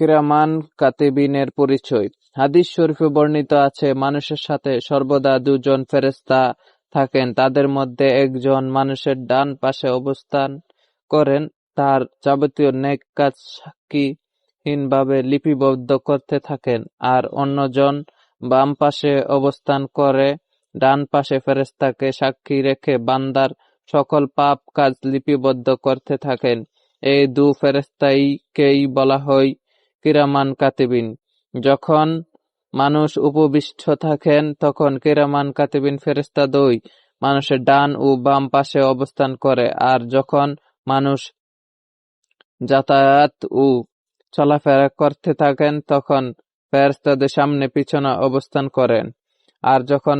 কিরামান কাতিবিনের পরিচয়। হাদিস শরীফে বর্ণিত আছে, মানুষের সাথে সর্বদা দুজন ফেরেশতা থাকেন। তাদের মধ্যে একজন মানুষের ডান পাশে অবস্থান করেন, তার যাবতীয় নেক কাজ সাক্ষীহীনভাবে লিপিবদ্ধ করতে থাকেন, আর অন্যজন বাম পাশে অবস্থান করে ডান পাশে ফেরেশতাকে সাক্ষী রেখে বান্দার সকল পাপ কাজ লিপিবদ্ধ করতে থাকেন। এই দু ফেরেশতাকেই বলা হয় কিরামান কাতিবিন। যখন মানুষ উপবিষ্ট থাকেন তখন কিরামান কাতিবিন ফেরেশতা দ্বয় মানুষের ডান ও বাম পাশে অবস্থান করে, আর যখন মানুষ যাতায়াত ও চলাফেরা করতে থাকেন তখন ফেরেশতাদের সামনে পিছনে অবস্থান করেন। আর যখন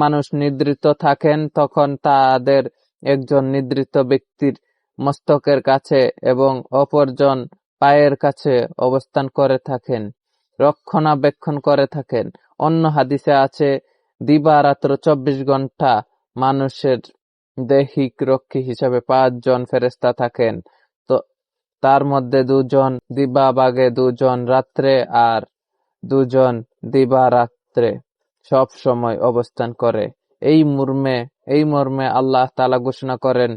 মানুষ নিদ্রিত থাকেন তখন তাদের একজন নিদ্রিত ব্যক্তির মস্তকের কাছে এবং অপরজন পায়ের কাছে অবস্থান করে থাকেন, রক্ষণাবেক্ষণ করে থাকেন। অন্য হাদিসে আছে, দিবারাত্র 24 ঘন্টা মানুষের দৈহিক রক্ষী হিসেবে 5 জন ফেরেশতা থাকেন। তো তার মধ্যে 2 জন দিবাভাগে, 2 জন রাত্রে, আর 2 জন দিবারাত্রে সব সময় অবস্থান করে। এই মর্মে আল্লাহ তাআলা ঘোষণা করেন,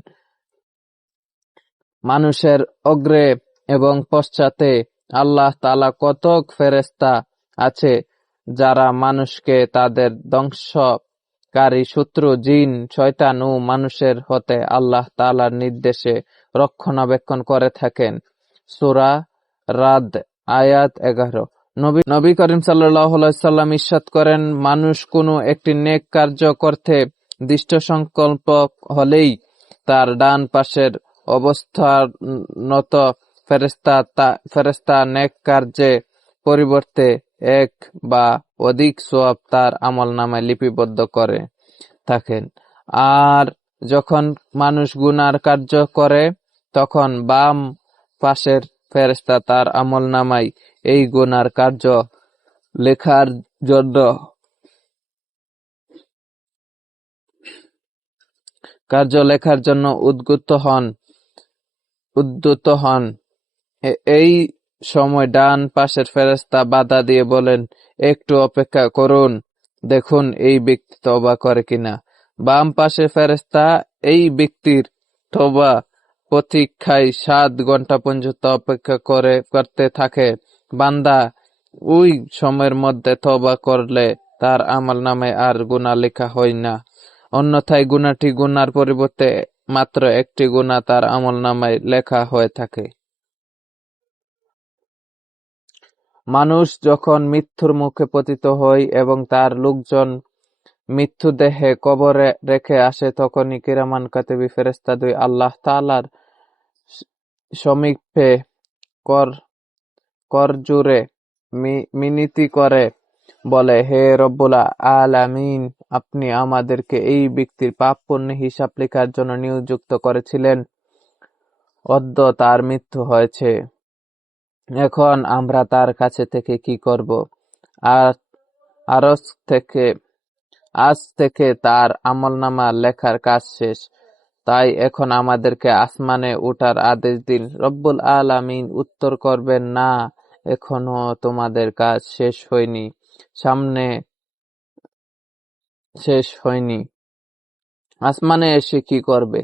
মানুষের অগ্রে এবং পশ্চাতে আল্লাহ তাআলা কতক ফেরেশতা আছে যারা মানুষকে তাদের ধ্বংসকারী শত্রু জিন, শয়তান ও মানুষের হতে আল্লাহ তাআলার নির্দেশে রক্ষণাবেক্ষণ করে থাকেন। সূরা রাদ আয়াত 11। নবী করিম সাল্লাল্লাহু আলাইহি সাল্লাম ইরশাদ করেন, মানুষ কোনো একটি নেক কার্য করতে দৃঢ় সংকল্প হলেই তার ডান পাশের অবস্থানত ফেরেশতা নেক কার্যের পরিবর্তে 1 বা অধিক সওয়াব তার আমলনামায় লিপিবদ্ধ করে থাকেন। আর যখন মানুষ গুনার কার্য করে তখন বাম পাশের ফেরেশতা তার আমলনামায় এই গুনার কার্য লেখার জন্য উদ্যত হন। এই সময় ডান পাশের ফেরেশতা বাধা দিয়ে বলেন, একটু অপেক্ষা করুন, দেখুন এই ব্যক্তি তওবা করে কিনা। বাম পাশের ফেরেশতা এই ব্যক্তির তওবা প্রতীক্ষায় 7 ঘন্টা পর্যন্ত অপেক্ষা করতে থাকে। বান্দা ওই সময়ের মধ্যে তওবা করলে তার আমলনামায় আর গুনাহ লেখা হয় না, অন্যথায় গুনার পরিবর্তে মাত্র একটি গুনাহ তার আমলনামায় লেখা হয়ে থাকে। মানুষ যখন মৃত্যুর মুখে পতিত হয় এবং তার লোকজন মৃত্যুদেহে কবরে রেখে আসে, তখনই কিরামান কাতিবী ফেরেশতাদ্বয় আল্লাহ তাআলার সমীপে করজোড়ে মিনতি করে বলে, হে রব্বুল আলামিন, আপনি আমাদেরকে এই ব্যক্তির পাপ পুণ্যের হিসাব লেখার জন্য নিযুক্ত করেছিলেন। অদ্য তার মৃত্যু হয়েছে, এখন আমরা তার কাছে থেকে কি করব? আজ থেকে তার আমলনামা লেখার কাজ শেষ, তাই এখন আমাদেরকে আসমানে ওঠার আদেশ দিন। রব্বুল আলামিন উত্তর করবেন, না, এখনো তোমাদের কাজ শেষ হয়নি। আসমানে এসে কি করবে?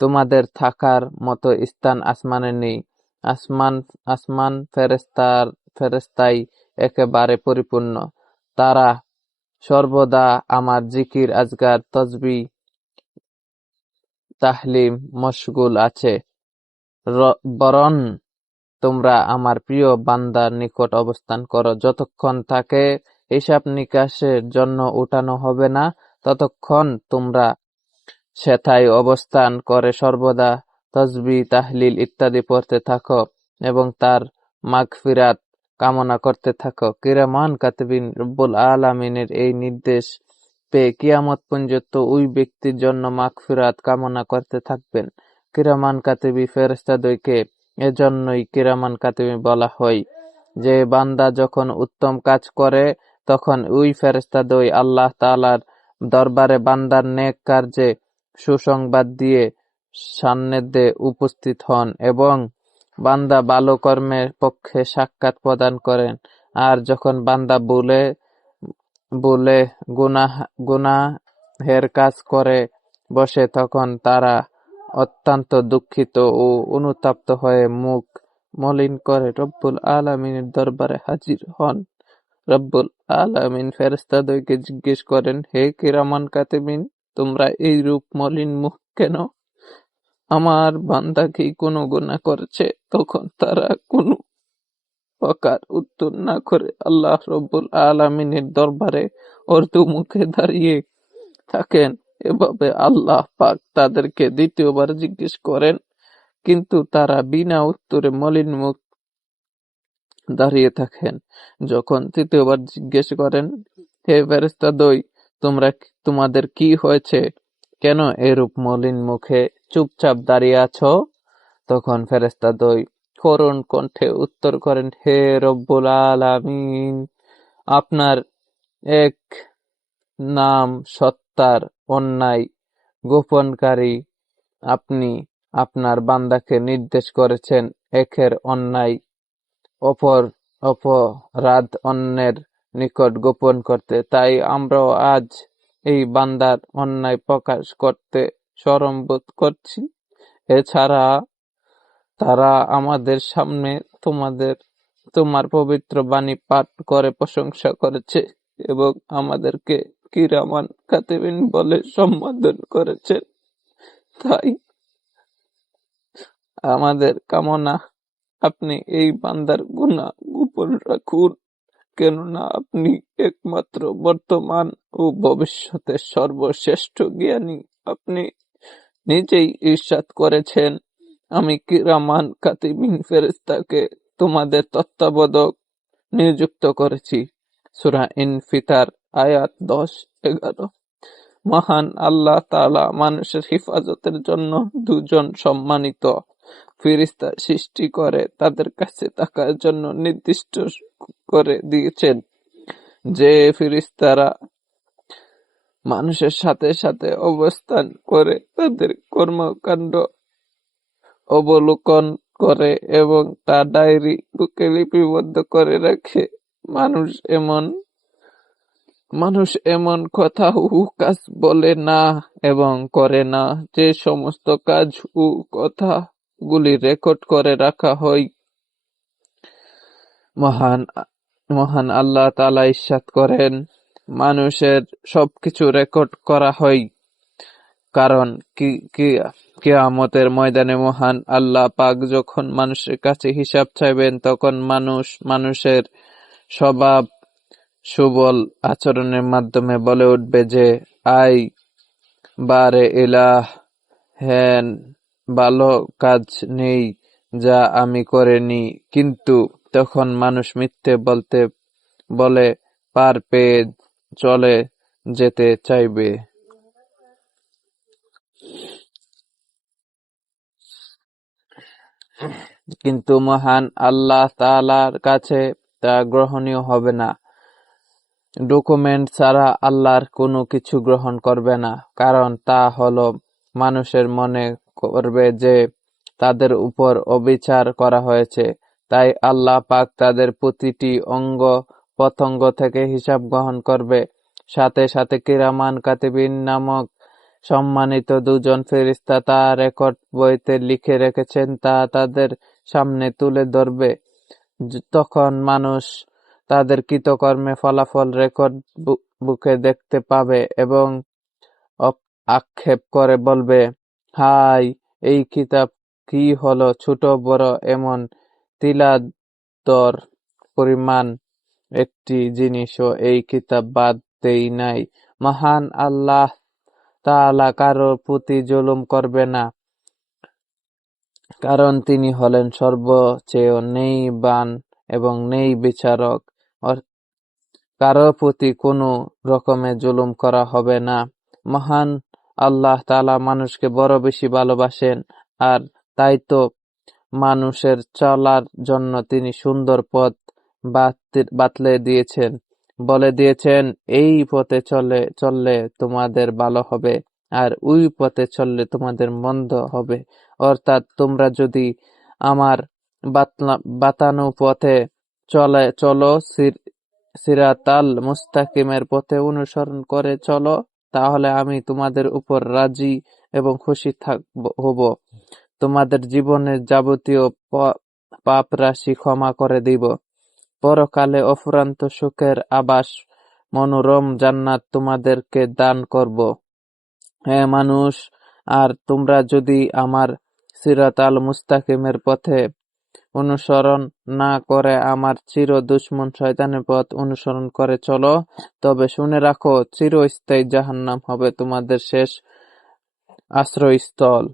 তোমাদের থাকার মতো স্থান আসমানে নেই। আসমান ফেরেশতাই একেবারে পরিপূর্ণ। তারা সর্বদা আমার জিকির, আজকার, তাসবিহ, তাহলিল মশগুল আছে। বরং তোমরা আমার প্রিয় বান্দার নিকট অবস্থান করো। যতক্ষণ তাকে হিসাব নিকাশের জন্য উঠানো হবে না, ততক্ষণ তোমরা সেথায় অবস্থান করে সর্বদা তাসবিহ, তাহলিল ইত্যাদি পড়তে থাকো এবং তার মাগফিরাত কামনা করতে থাকো। কিরামান কাতিবিন রব্বুল আলামিনের এই নির্দেশ পেয়ে কিয়ামত পর্যন্ত ওই ব্যক্তির জন্য মাগফিরাত কামনা করতে থাকবেন। কিরামান কাতিবী ফেরেশতাদ্বয়কে এজন্যই কিরামান কাতিবী বলা হয় যে বান্দা যখন উত্তম কাজ করে তখন ওই ফেরেশতাদ্বয় আল্লাহ তাআলার দরবারে বান্দার নেক কার্যে সুসংবাদ দিয়ে সান্নিধ্যে উপস্থিত হন এবং বান্দা ভালো কর্মের পক্ষে সাক্ষাৎ প্রদান করেন। আর যখন বান্দা ভুলে ভুলে গুনাহের কাজ করে বসে তখন তারা অত্যন্ত দুঃখিত ও অনুতপ্ত হয়ে মুখ মলিন করে রব্বুল আলামিনের দরবারে হাজির হন। রব্বুল আলামিন ফেরেশতাদ্বয়কে জিজ্ঞেস করেন, হে কিরামান কাতিবিন, তোমরা এইরূপ মলিন মুখ কেন? আমার বান্দা কি কোনো গুনাহ করেছে? তখন তারা কোনো প্রকার উত্তর না করে আল্লাহ রব্বুল আলামিনের দরবারে মুখে দাঁড়িয়ে থাকেন। এভাবে আল্লাহ পাক তাদেরকে দ্বিতীয়বার জিজ্ঞেস করেন, কিন্তু তারা বিনা উত্তরে মলিন মুখ দাঁড়িয়ে থাকেন। যখন তৃতীয়বার জিজ্ঞেস করেন, হে ফেরেশতাদ্বয়, তোমাদের কি হয়েছে? কেন এরূপ মলিন মুখে চুপচাপ দাঁড়িয়ে আছো? তখন ফেরেশতাদ্বয় করুণ কণ্ঠে উত্তর করেন, হে রব্বুল আলামিন, আপনার এক নাম সত্তার অন্যায় গোপনকারী। আপনি আপনার বান্দাকে নির্দেশ করেছেন একের অন্যায় অপরাধ অন্যের নিকট গোপন করতে। তাই আমরাও আজ এই বান্দার অন্যায় প্রকাশ করতে শরম বোধ করছি। এছাড়া তারা আমাদের সামনে তোমার পবিত্র বাণী পাঠ করে প্রশংসা করেছে এবং আমাদেরকে কিরামান কাতিবিন বলে সম্বোধন করেছে। তাই আমাদের কামনা, আপনি এই বান্দার গুনাহ গোপন রাখুন, কেননা আপনি একমাত্র বর্তমান ও ভবিষ্যতের সর্বশ্রেষ্ঠ জ্ঞানী। আপনি নিজেই ইরশাদ করেছেন, আমি কিরামান কাতিবিন ফেরেশতাকে তোমাদের তত্ত্বাবধায়ক নিযুক্ত করেছি। সূরা ইনফিতার আয়াত 10-11। মহান আল্লাহ তাআলা মানুষের হিফাজতের জন্য দুজন সম্মানিত ফেরেশতা সৃষ্টি করে তাদের কাছে থাকার জন্য নির্দিষ্ট করে দিয়েছেন। যে ফেরেশতারা মানুষের সাথে সাথে অবস্থান করে তাদের কর্মকাণ্ড অবলোকন করে এবং তা ডায়েরি বুকে লিপিবদ্ধ করে রাখে। মানুষ এমন কথা ও কাজ বলে না এবং করে না যে সমস্ত কাজ ও কথাগুলি রেকর্ড করে রাখা হয়। মহান আল্লাহ তাআলা ইরশাদ করেন, মানুষের সবকিছু রেকর্ড করা হয়, কারণ কিয়ামতের ময়দানে মহান আল্লাহ পাক যখন মানুষের কাছে হিসাব চাইবেন তখন মানুষের স্বভাব সুবল আচরণের মাধ্যমে বলে উঠবে যে, আয় বারে ইলাহ, হ্যাঁ ভালো কাজ নেই যা আমি করিনি। কিন্তু তখন মানুষ মিথ্যে বলে পার পেয়ে চলে যেতে চাইবে। কিন্তু মহান আল্লাহ তাআলার কাছে তা গ্রহণীয় হবে না। ডকুমেন্ট ছাড়া আল্লাহর কোনো কিছু গ্রহণ করবে না, কারণ তা হলো মানুষের মনে করবে যে তাদের উপর অবিচার করা হয়েছে। তাই আল্লাহ পাক তাদের প্রতিটি অঙ্গ প্রত্যঙ্গ থেকে হিসাব গ্রহণ করবে। সাথে সাথে কিরামান কাতিবিন নামক সম্মানিত দুজন ফেরেশতা তা রেকর্ড বইতে লিখে রেখেছেন তা তাদের সামনে তুলে ধরবে। তখন মানুষ তাদের কৃতকর্মে ফলাফল রেকর্ড বুকে দেখতে পাবে এবং আক্ষেপ করে বলবে, হায়, এই কিতাব কি হলো? ছোট বড় এমন তিলাদর পরিমাণ একটি জিনিসও এই কিতাব বাদ দেই নাই। মহান আল্লাহ তাআলা কারো প্রতি জুলুম করবে না, কারণ তিনি হলেন সর্বচেয়ে ন্যায়বান এবং ন্যায় বিচারক। কারো প্রতি কোনো রকমের জুলুম করা হবে না। মহান আল্লাহ তাআলা মানুষকে বড় বেশি ভালোবাসেন, আর তাই তো মানুষের চলার জন্য তিনি সুন্দর পথ বাতলে দিয়েছেন, বলে দিয়েছেন, এই পথে চললে তোমাদের ভালো হবে। আর ওই পথে চললে তোমাদের মন্দ হবে। অর্থাৎ তোমরা যদি আমার বাতানো পথে চলো, সিরাতাল মুস্তাকিমের পথে অনুসরণ করে চলো, তাহলে আমি তোমাদের উপর রাজি এবং খুশি হব। তোমাদের জীবনের যাবতীয় পাপ রাশি ক্ষমা করে দিব। পরকালে অফুরন্ত সুখের আবাস মনোরম জান্নাত তোমাদেরকে দান করব। হে মানুষ, আর তোমরা যদি আমার সিরাতাল মুস্তাকিমের পথে অনুসরণ না করে আমার চির দুশমন শয়তানের পথ অনুসরণ করে চলো, তবে শুনে রাখো, চিরস্থায়ী জাহান্নাম হবে তোমাদের শেষ আশ্রয়স্থল।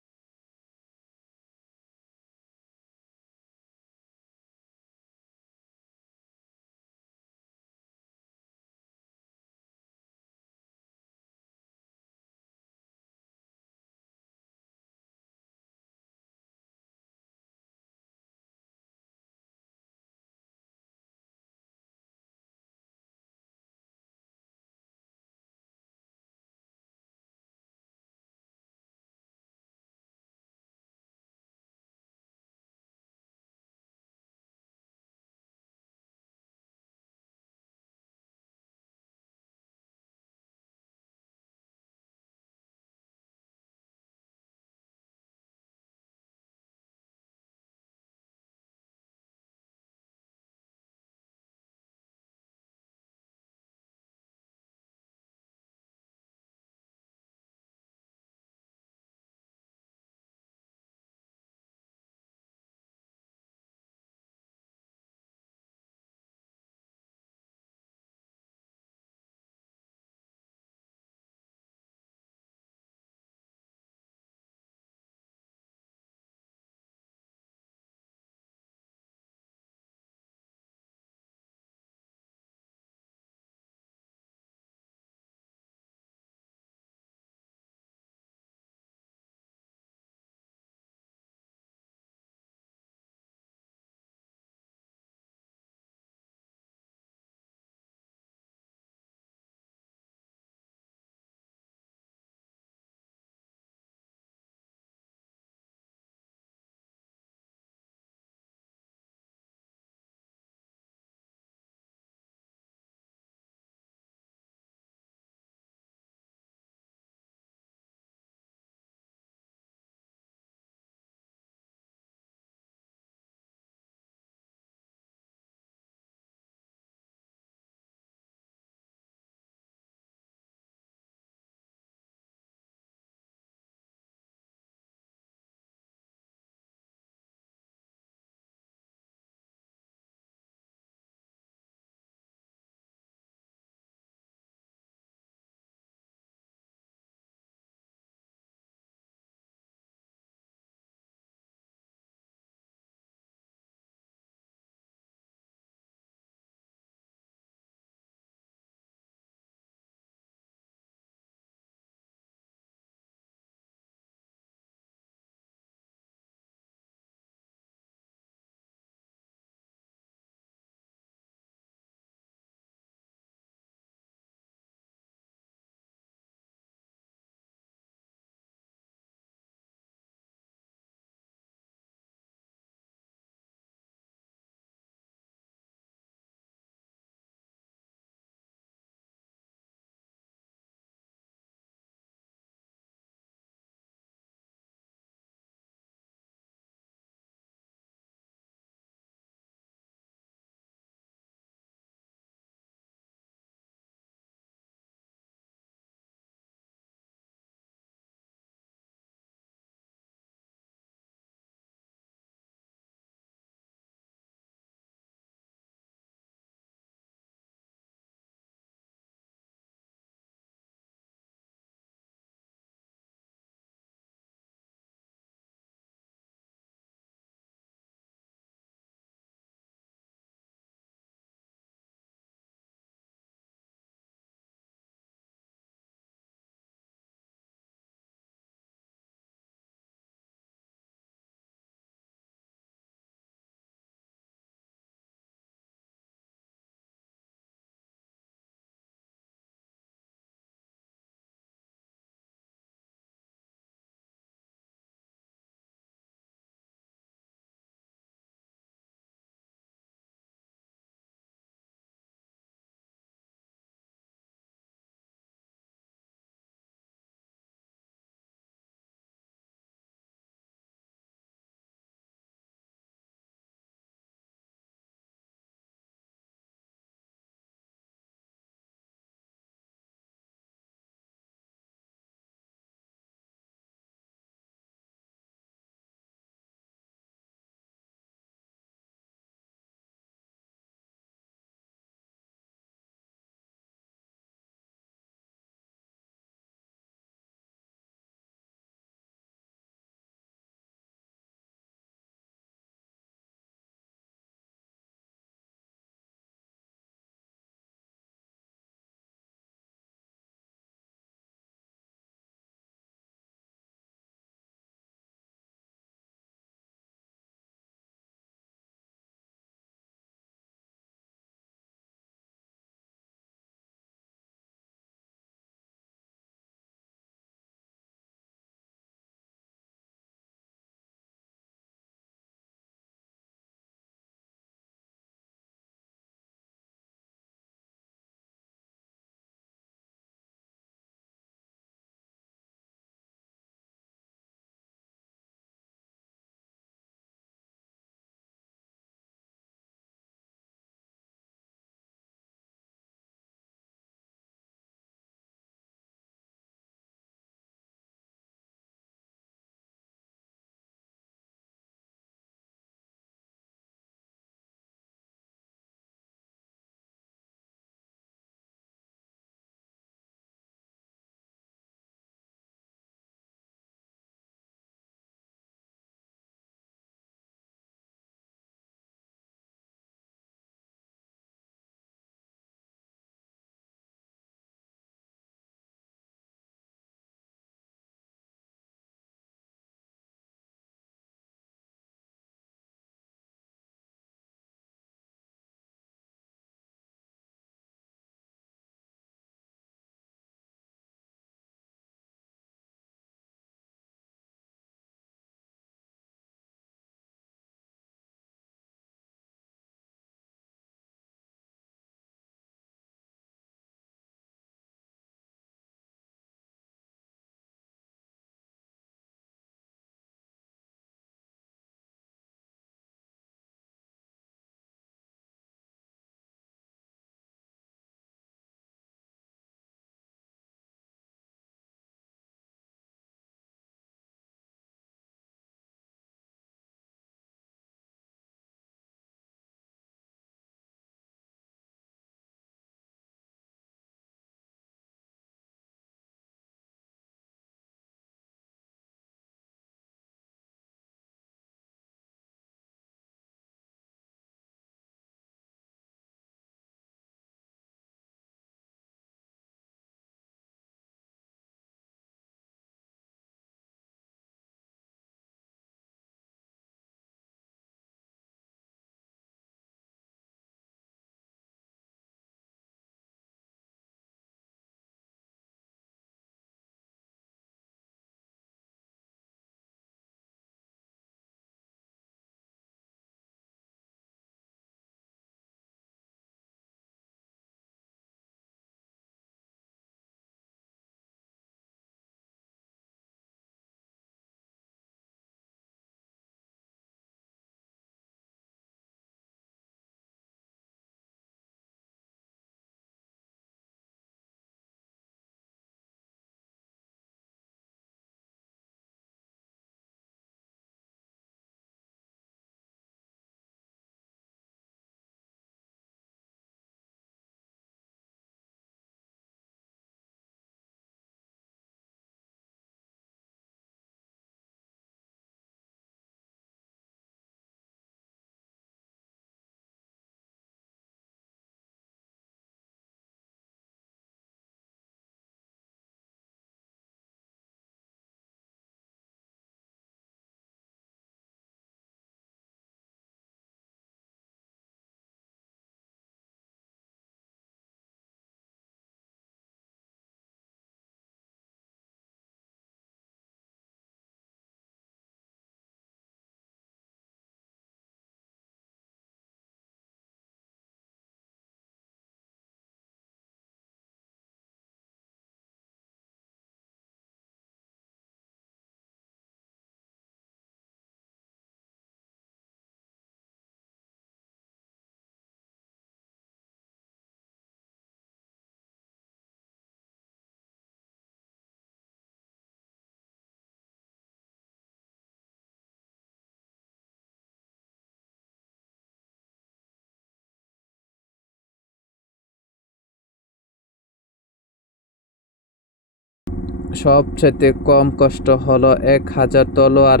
সবচেয়ে কম কষ্ট হলো 1000 তলোয়ার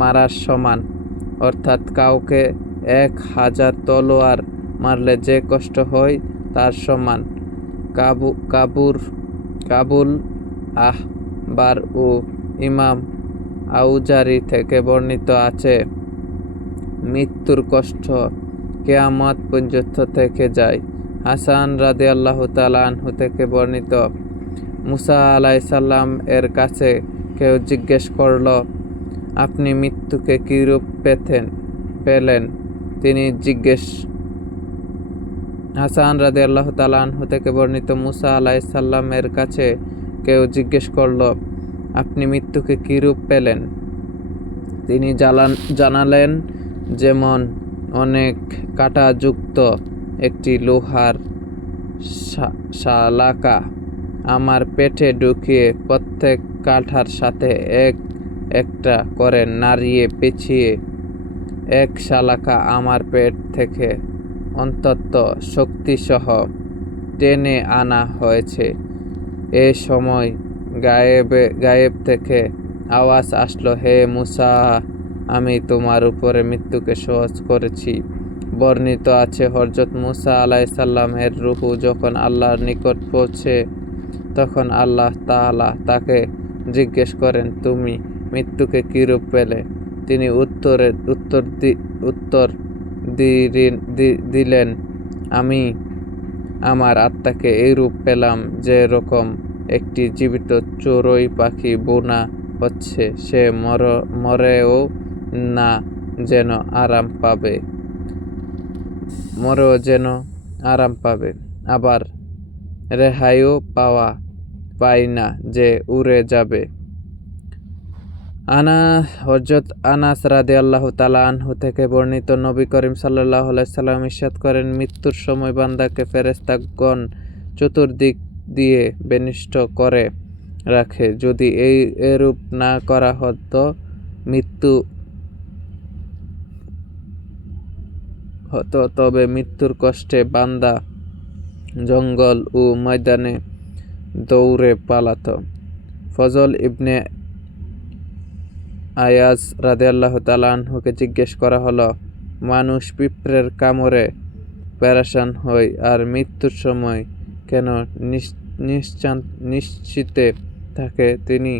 মারার সমান, অর্থাৎ কাউকে 1000 তলোয়ার মারলে যে কষ্ট হয় তার সমান। কাবুল আহবার ও ইমাম আউজারি থেকে বর্ণিত আছে, মৃত্যুর কষ্ট কিয়ামত পর্যন্ত থেকে যায়। হাসান রাদিয়াল্লাহু তাআলা আনহু থেকে বর্ণিত, মুসা আলাইহিস সালাম এর কাছে কেউ জিজ্ঞেস করল, আপনি মৃত্যুকে কিরূপ পেলেন? তিনি হাসান রাদিয়াল্লাহু তাআলা আনহু থেকে বর্ণিত, মুসা আলাইহিস সালাম এর কাছে কেউ জিজ্ঞেস করল, আপনি মৃত্যুকে কিরূপ পেলেন? তিনি জানালেন, যেমন অনেক কাঁটাযুক্ত একটি লোহার শালাকা আমার পেটে ঢুকিয়ে প্রত্যেক কাঁটার সাথে একটা করে নাড়িয়ে পেঁচিয়ে এক শালাকা আমার পেট থেকে অন্তত শক্তিসহ টেনে আনা হয়েছে। এ সময় গায়েব থেকে আওয়াজ আসলো, হে মুসা, আমি তোমার উপরে মৃত্যুকে সহজ করেছি। বর্ণিত আছে, হযরত মুসা আলাইহিস সালাম এর রূহ যখন আল্লাহর নিকট পৌঁছে তখন আল্লাহ তাআলা তাকে জিজ্ঞেস করেন, তুমি মৃত্যুকে কিরূপ পেলে? তিনি উত্তর দিলেন, আমি আমার আত্মাকে এইরূপ পেলাম যে রকম একটি জীবিত চড়ুই পাখি বোনা হচ্ছে, সে মরেও না যেন আরাম পাবে, আবার রেহাইও পায় না যে উড়ে যাবে। হযরত আনাস রাদিয়াল্লাহু তাআলা আনহু থেকে বর্ণিত, নবী করিম সাল্লাল্লাহু আলাইহি সাল্লাম ইরশাদ করেন, মৃত্যুর সময় বান্দাকে ফেরেশতাগণ চতুর্দিক দিয়ে বেষ্টিত করে রাখে। যদি এরূপ না করা হতো তবে মৃত্যুর কষ্টে বান্দা জঙ্গল ও ময়দানে দৌড়ে পালাতো। ফজল ইবনে আয়াজ রাদিয়াল্লাহু তাআলা আনহুকে জিজ্ঞেস করা হলো, মানুষ পিঁপড়ের কামড়ে পেরেশান হয় আর মৃত্যুর সময় কেন নিশ্চিন্তে থাকে? তিনি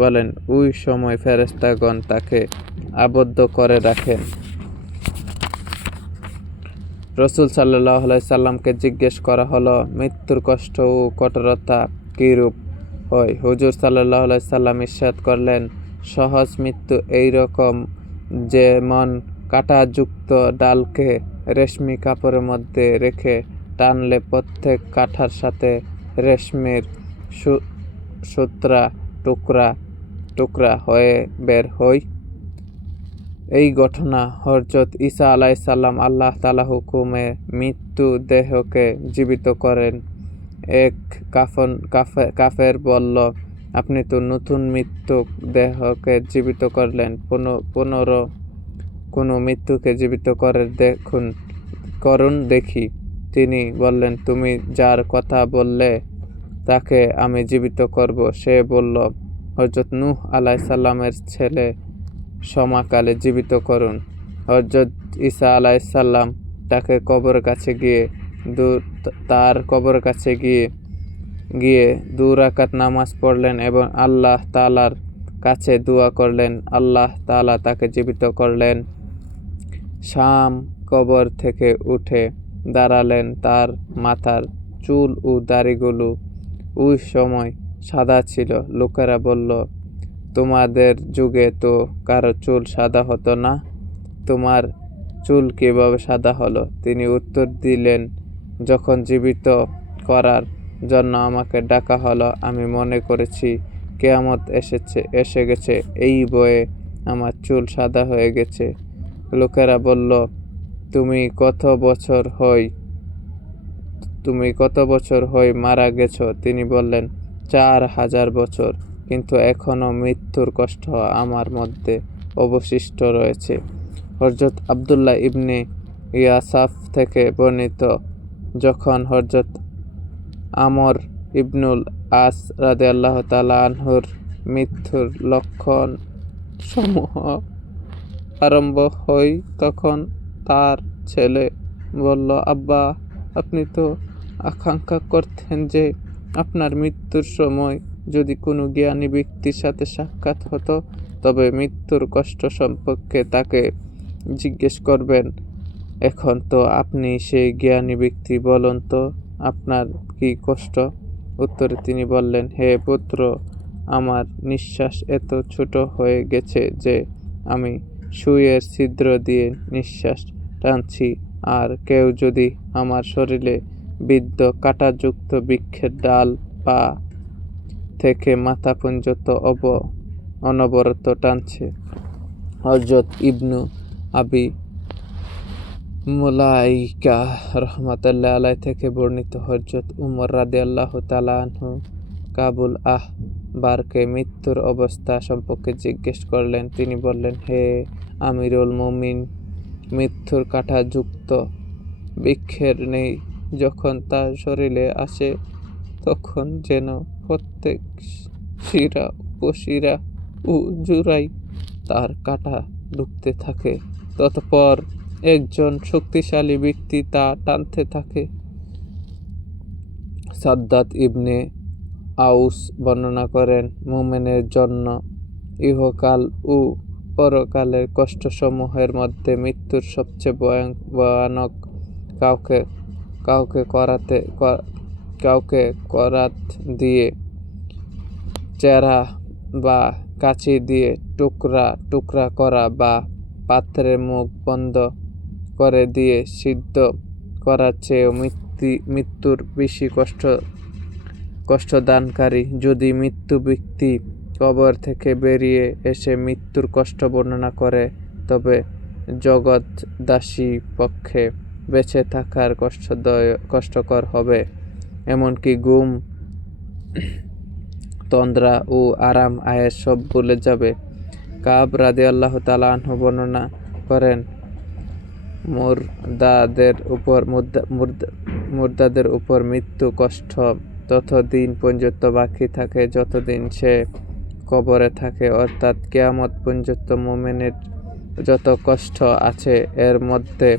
বলেন, ওই সময় ফেরেশতাগণ তাকে আবদ্ধ করে রাখেন। রাসূল সাল্লাল্লাহু আলাইহি সাল্লামকে জিজ্ঞেস করা হলো, মৃত্যুর কষ্ট ও কঠোরতা কিরূপ হয়? হুজুর সাল্লাল্লাহু আলাইহি সাল্লাম ইরশাদ করলেন, সহজ মৃত্যু এইরকম, যেমন কাঁটাযুক্ত ডালকে রেশমি কাপড়ের মধ্যে রেখে টানলে প্রত্যেক কাঁটার সাথে রেশমের সুতরা টুকরা হয়ে বের হয়। এই ঘটনা হযরত ঈসা আলাইহিস সালাম আল্লাহ তাআলা হুকুমে মৃত্যু দেহকে জীবিত করেন। এক কাফের বলল, আপনি তো নতুন মৃত্যু দেহকে জীবিত করলেন, পুনর কোনো মৃত্যুকে জীবিত করুন দেখি। তিনি বললেন, তুমি যার কথা বললে তাকে আমি জীবিত করব। সে বলল, হযরত নূহ আলাইহিস সালামের ছেলে সমাকালে জীবিত করুন। হযরত ঈসা আলাইহিস সালাম তার কবরের কাছে গিয়ে 2 রাকাত নামাজ পড়লেন এবং আল্লাহ তাআলার কাছে দোয়া করলেন। আল্লাহ তাআলা তাকে জীবিত করলেন। শাম কবর থেকে উঠে দাঁড়ালেন। তার মাথার চুল ও দাড়িগুলো ওই সময় সাদা ছিল। লোকেরা বলল, তোমাদের যুগে তো কারো চুল সাদা হতো না, তোমার চুল কিভাবে সাদা হলো? তিনি উত্তর দিলেন, যখন জীবিত করার জন্য আমাকে ডাকা হলো, আমি মনে করেছি কিয়ামত এসে গেছে, এই ভয়ে আমার চুল সাদা হয়ে গেছে। লোকেরা বলল, তুমি কত বছর হয় মারা গেছো? তিনি বললেন, 4000 বছর, কিন্তু এখনো মৃত্যুর কষ্ট আমার মধ্যে অবশিষ্ট রয়েছে। হযরত আব্দুল্লাহ ইবনে ইয়াসাফ থেকে বর্ণিত, যখন হযরত আমর ইবনুল আস রাদিয়াল্লাহু তাআলা আনহুর মৃত্যুর লক্ষণ সমূহ আরম্ভ হয়, তখন তার ছেলে বলল, আব্বা, আপনি তো আকাঙ্ক্ষা করতেন যে আপনার মৃত্যুর সময় যদি কোনো জ্ঞানী ব্যক্তির সাথে সাক্ষাৎ হতো তবে মৃত্যুর কষ্ট সম্পর্কে তাকে জিজ্ঞেস করবেন। এখন তো আপনি সেই জ্ঞানী ব্যক্তি, বলুন তো আপনার কি কষ্ট? উত্তরে তিনি বললেন, হে পুত্র, আমার নিঃশ্বাস এত ছোট হয়ে গেছে যে আমি সুইয়ের ছিদ্র দিয়ে নিঃশ্বাস টানছি, আর কেউ যদি আমার শরীরে বিদ্ধ কাঁটাযুক্ত বৃক্ষের ডাল পা থেকে মাথা পর্যন্ত অনবরত টানছে। হযরত ইবনু আবি মুলাইকা রাহমাতুল্লাহ আলাইহি থেকে বর্ণিত, হযরত উমর রাদিয়াল্লাহু তাআলা আনহু কাবুল আহবারকে মৃত্যুর অবস্থা সম্পর্কে জিজ্ঞেস করলেন। তিনি বললেন, হে আমিরুল মুমিনিন, মৃত্যুর কাঁটাযুক্ত বৃক্ষের নেই যখন তার শরীরে আসে তখন যেন প্রত্যেক শিরা উপশিরা ও জোড়ায় তার কাঁটা ঢুকতে থাকে। ততঃপর একজন শক্তিশালী ব্যক্তি তা টানতে থাকে। সাদ্দাত ইবনে আউস বর্ণনা করেন, মুমিনের জন্য ইহকাল ও পরকালের কষ্টসমূহের মধ্যে মৃত্যুর সবচেয়ে ভয়ানক। কাউকে করাত দিয়ে, চেরা বা কাঁচি দিয়ে টুকরা টুকরা করা, বা পাত্রের মুখ বন্ধ করে দিয়ে সিদ্ধ করার চেয়েও মৃত্যুর বেশি কষ্টদানকারী। যদি মৃত্যু ব্যক্তি কবর থেকে বেরিয়ে এসে মৃত্যুর কষ্ট বর্ণনা করে তবে জগৎদাসী পক্ষে বেঁচে থাকার কষ্টকর হবে, এমনকি ঘুম, তন্দ্রা ও আরাম আয়েশ সব ভুলে যাবে। কাব রাদিয়াল্লাহু তাআলা আনহু বর্ণনা করেন, মুর্দাদের উপর মৃত্যু কষ্ট ততদিন পর্যন্ত বাকি থাকে যতদিন সে কবরে থাকে, অর্থাৎ কিয়ামত পর্যন্ত মুমিনের যত কষ্ট আছে এর মধ্যে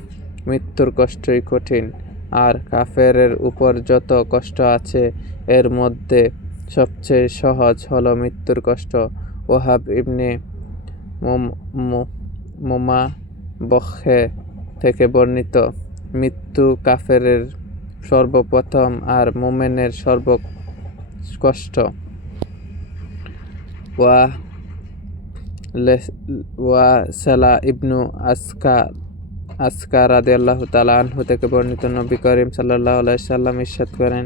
মৃত্যুর কষ্টই কঠিন, আর কাফেরের উপর যত কষ্ট আছে এর মধ্যে সবচেয়ে সহজ হলো মৃত্যুর কষ্ট। ওহাব ইবনে মুমাবখে থেকে বর্ণিত, মৃত্যু কাফেরের সর্বপ্রথম আর মুমিনের সর্বকষ্ট। ওয়াসিলা ইবনু আসকা রাদিয়াল্লাহু তাআলা আনহু থেকে বর্ণিত, নবী করিম সাল্লাল্লাহু আলাইহি সাল্লাম ইরশাদ করেন,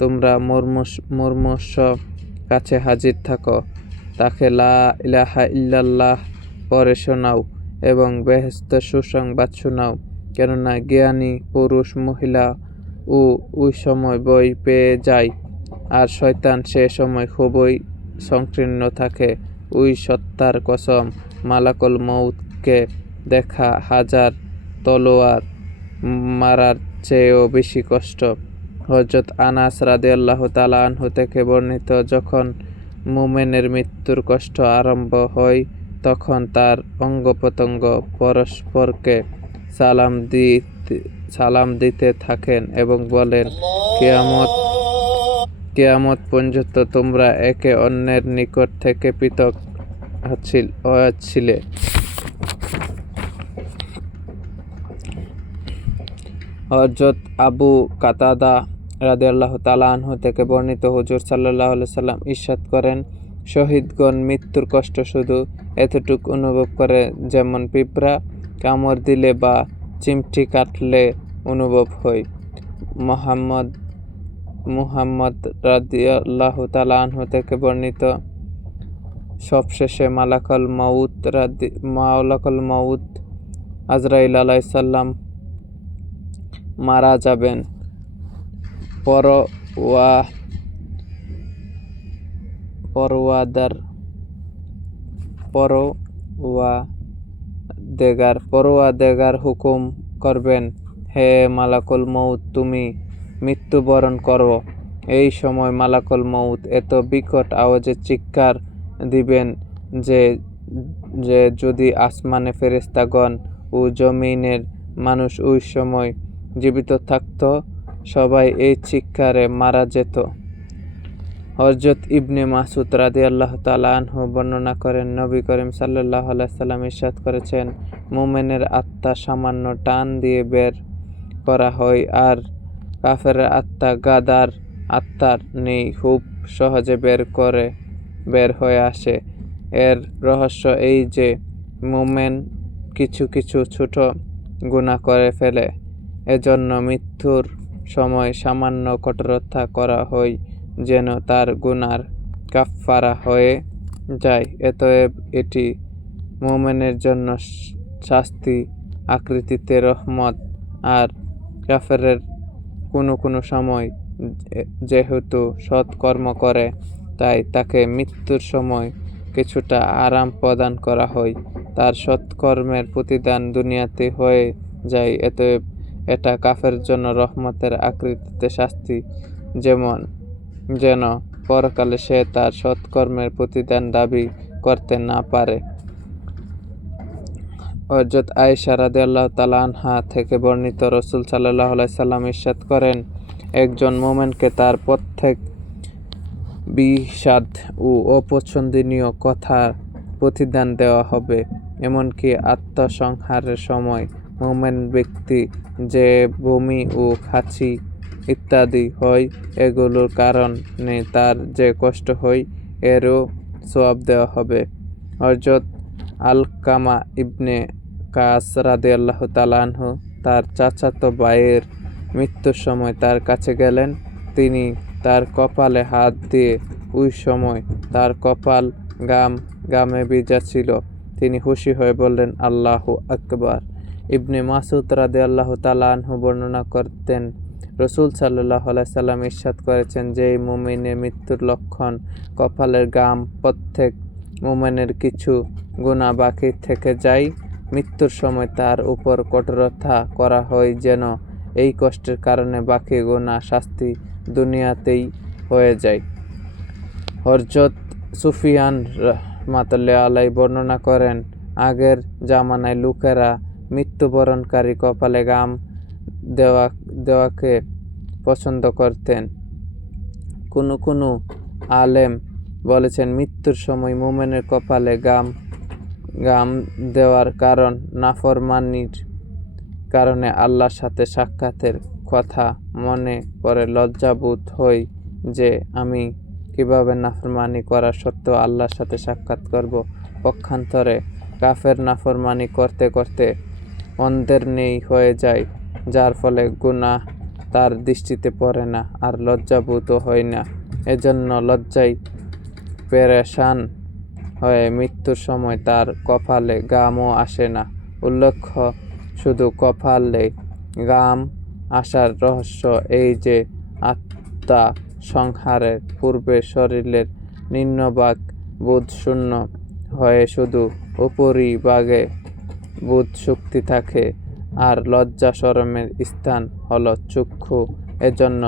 তোমরা মুমূর্ষ কাছে হাজির থাকো, তাকে লা ইলাহা ইল্লাল্লাহ পড়ে শোনাও এবং বেহেশতের সুসংবাদ শোনাও, কেননা জ্ঞানী পুরুষ মহিলা ওই সময় ভয় পেয়ে যায়, আর শয়তান সে সময় খুবই সংকীর্ণ থাকে। ওই সত্তার কসম, মালাকুল মউতকে দেখা 1000 তলোয়ার মারার চেয়েও বেশি কষ্ট। হযরত আনাস রাদিয়াল্লাহু তাআলা আনহু থেকে বর্ণিত, যখন মুমিনের মৃত্যুর কষ্ট আরম্ভ হয় তখন তার অঙ্গ-প্রত্যঙ্গ পরস্পরকে সালাম দিতে থাকেন এবং বলেন, কিয়ামত পর্যন্ত তোমরা একে অন্যের নিকট থেকে পৃথক হয়েছিলে। হযরত আবু কাতাদা রাদিয়াল্লাহু তাআলা আনহু থেকে বর্ণিত, হুজুর সাল্লাল্লাহু আলাইহি সাল্লাম ইরশাদ করেন, শহীদগণ মৃত্যুর কষ্ট শুধু এতটুকু অনুভব করে যেমন পিঁপড়া কামড় দিলে বা চিমটি কাটলে অনুভব হয়। মুহাম্মদ রাদিয়াল্লাহু তাআলা আনহু থেকে বর্ণিত, সবশেষে মালাকুল মাউত আজরাইল আলাইহিস সালাম মারা যাবেন। পরওয়ারদিগার হুকুম করবেন, হে মালাকুল মউত, তুমি মৃত্যুবরণ করো। এই সময় মালাকুল মউত এত বিকট আওয়াজে চিৎকার দিবেন যে যে যদি আসমানে ফেরেশতাগণ ও জমিনের মানুষ ওই সময় জীবিত থাকত, সবাই এই চিৎকারে মারা যেত। হযরত ইবনে মাসউদ রাদিয়াল্লাহু তাআলা আনহু বর্ণনা করেন, নবী করিম সাল্লাল্লাহু আলাইহি সাল্লাম ইরশাদ করেছেন, মুমিনের আত্মা সামান্য টান দিয়ে বের করা হয়, আর কাফেরের আত্মা গাদার আত্মার নেই খুব সহজে বের হয়ে আসে। এর রহস্য এই যে মুমিন কিছু কিছু ছোট গুনাহ করে ফেলে, এজন্য মৃত্যুর সময় সামান্য কঠোরতা করা হয় যেন তার গুনার কাফফারা হয়ে যায়। অতএব এটি মুমিনের জন্য শাস্তি আকৃতিতে রহমত, আর কাফেরের কোনো সময় যেহেতু সৎ কর্ম করে, তাই তাকে মৃত্যুর সময় কিছুটা আরাম প্রদান করা হয়। তার সৎকর্মের প্রতিদান দুনিয়াতে হয়ে যায়। অতএব এটা কাফের জন্য রহমতের আকৃতিতে শাস্তি, যেন পরকালে সে তার সৎকর্মের প্রতিদান দাবি করতে না পারে। হযরত আয়েশা রাদিয়াল্লাহু তাআলা আনহা থেকে বর্ণিত, রাসূল সাল্লাল্লাহু আলাইহি সাল্লাম ইরশাদ করেন, একজন মুমিনকে তার প্রত্যেক বিষাদ ও অপছন্দনীয় কথার প্রতিদান দেওয়া হবে। এমনকি আত্মসংহারের সময় মুমিন ব্যক্তি যে বমি ও হাঁচি ইত্যাদি হয়, এগুলোর কারণে তার যে কষ্ট হয়, এরও সওয়াব দেওয়া হবে। হযরত আলকামা ইবনে কাস রাদিয়াল্লাহু তাআলা আনহু তার চাচাতো ভাইয়ের মৃত্যুর সময় তার কাছে গেলেন। তিনি তার কপালে হাত দিয়ে ওই সময় তার কপাল গামে ভিজা ছিল। তিনি খুশি হয়ে বললেন, আল্লাহু আকবার। ইবনে মাসউদ রাদিয়াল্লাহু তাআলা আনহু বর্ণনা করতেন, রাসূল সাল্লাল্লাহু আলাইহি সাল্লাম ইরশাদ করেছেন, যেই মুমিনের মৃত্যুর লক্ষণ কপালের গাম, প্রত্যেক মুমিনের কিছু গুনাহ বাকি থেকে যায়, মৃত্যুর সময় তার উপর কঠোরতা করা হয় যেন এই কষ্টের কারণে বাকি গুনাহ শাস্তি দুনিয়াতেই হয়ে যায়। হযরত সুফিয়ান রাহমাতুল্লাহি আলাইহি বর্ণনা করেন, আগের জামানায় লোকেরা মৃত্যুবরণকারী কপালে গাম দেওয়াকে পছন্দ করতেন। কোনো আলেম বলেছেন, মৃত্যুর সময় মুমিনের কপালে গাম দেওয়ার কারণ নাফরমানির কারণে আল্লাহর সাথে সাক্ষাতের কথা মনে পড়ে লজ্জাবোধ হয় যে আমি কিভাবে নাফরমানি করা সত্ত্বেও আল্লাহর সাথে সাক্ষাৎ করব। পক্ষান্তরে কাফের নাফরমানি করতে করতে অন্ধের নেই হয়ে যায়, যার ফলে গুনাহ তার দৃষ্টিতে পড়ে না আর লজ্জাবোধও হয় না। এজন্য লজ্জায় পেরেশান হয়ে মৃত্যুর সময় তার কপালে গামও আসে না। উল্লেখ্য, শুধু কপালে গাম আসার রহস্য এই যে আত্মা সংহারের পূর্বে শরীরের নিম্নভাগ বোধশূন্য হয়ে শুধু উপরিভাগে বোধ শক্তি থাকে, আর লজ্জা শরমের স্থান হলো চক্ষু। এজন্য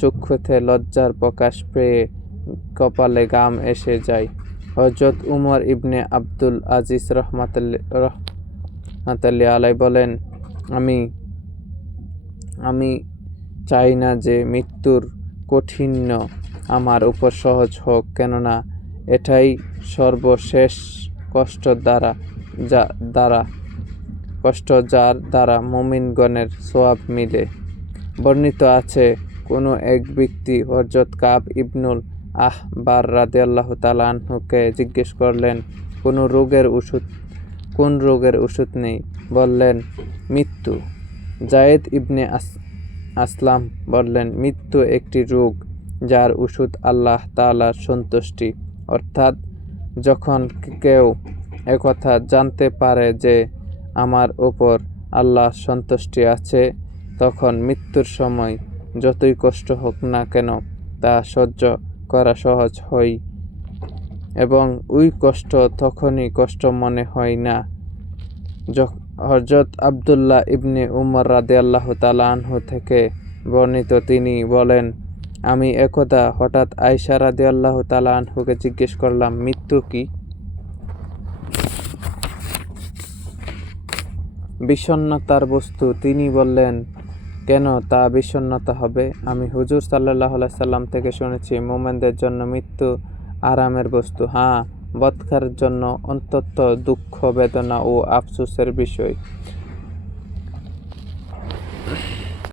চক্ষুতে লজ্জার প্রকাশ পেয়ে কপালে গাম এসে যায়। হযরত উমর ইবনে আব্দুল আজিজ রাহমাতুল্লাহি আলাইহি বলেন, আমি চাই না যে মৃত্যুর কাঠিন্য আমার উপর সহজ হোক, কেননা এটাই সর্বশেষ কষ্ট যার দ্বারা মুমিনগণের সওয়াব মিলে। বর্ণিত আছে, কোনো এক ব্যক্তি হযরত কাব ইবনুল আহবার রাদিয়াল্লাহু তাআলা আনহুকে জিজ্ঞেস করলেন, কোন রোগের ওষুধ নেই? বললেন, মৃত্যু। যায়েদ ইবনে আসলাম বললেন, মৃত্যু একটি রোগ যার ওষুধ আল্লাহ তাআলার সন্তুষ্টি। অর্থাৎ যখন কেউ একথা জানতে পারে যে আমার উপর আল্লাহর সন্তুষ্টি আছে, তখন মৃত্যুর সময় যতই কষ্ট হোক না কেন তা সহ্য করা সহজ হয় এবং ওই কষ্ট তখনই কষ্ট মনে হয় না। হযরত আব্দুল্লাহ ইবনে উমর রাদিয়াল্লাহু তাআলা আনহু থেকে বর্ণিত, তিনি বলেন, আমি একদা হঠাৎ আয়েশা রাদিয়াল্লাহু তাআলা আনহুকে জিজ্ঞেস করলাম, মৃত্যু কি? বিষণ্ণতার বস্তু। তিনি বললেন, কেন তা বিষণ্ণতা হবে? আমি হুজুর সাল্লাল্লাহু আলাইহি সাল্লাম থেকে শুনেছি, মুমিনদের জন্য মৃত্যু আরামের বস্তু। হ্যাঁ, বদকারের জন্য অন্তত দুঃখ, বেদনা ও আফসোসের বিষয়।